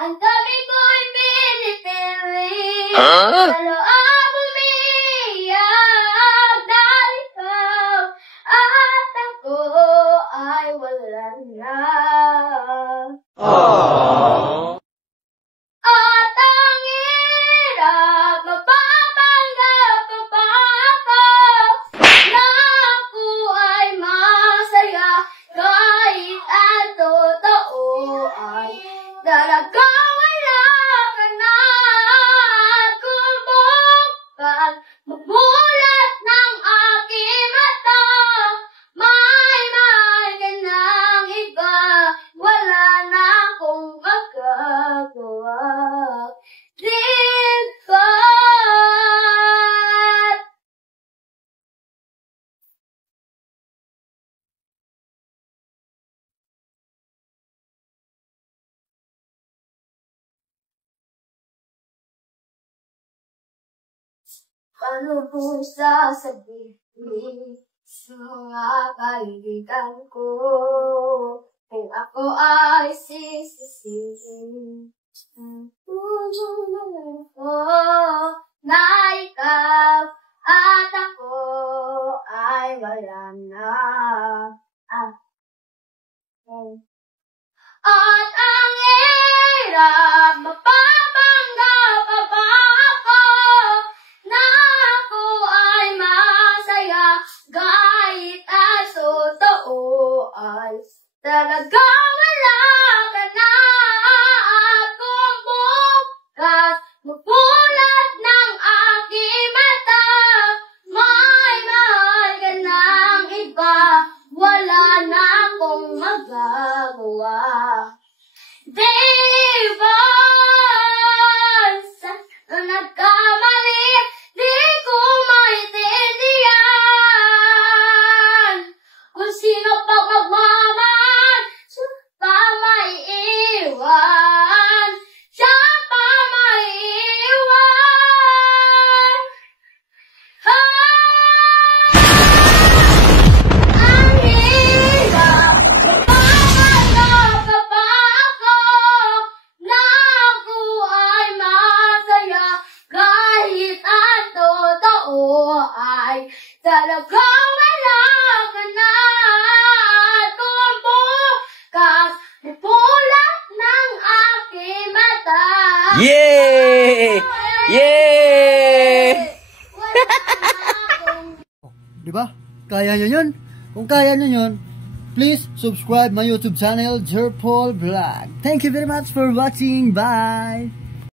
Ang dami ko'y pinipili sa loob umiiyak dahil ikaw at ako ay wala na. At ang hirap mapapanggap pa ako na ako ay masaya kahit ang totoo ay talaga wala ka na. Kung bukas mamulat ng aking mata, may ka ng iba, wala na akong magagawa. Dito ano po sasabihin sa mga kaibigan ko kung ako ay sisisihin? Na ikaw at ako ay wala na. At ang hirap mapapanggap pa ako na ako ay masaya kahit ang totoo ay talaga wala ka na. At kung bukas mapulat ng aking mata, may mahal ka ng iba, wala na akong magagawa. Diba? Sa nagkamali, di ko maintindihan kung sino pa magmamahal, siya pa maiiwan, siya pa maiiwan. Ang hirap mapapanggap pa ako na ako ay masaya kahit ang totoo ay talagang wala ka na. Kung bukas mapulat ng aking mata, Yay! Yay! wala na akong Diba? Kaya nyo yun? Kung kaya nyo yun, please subscribe my YouTube channel, Jerpol Vlog. Thank you very much for watching. Bye!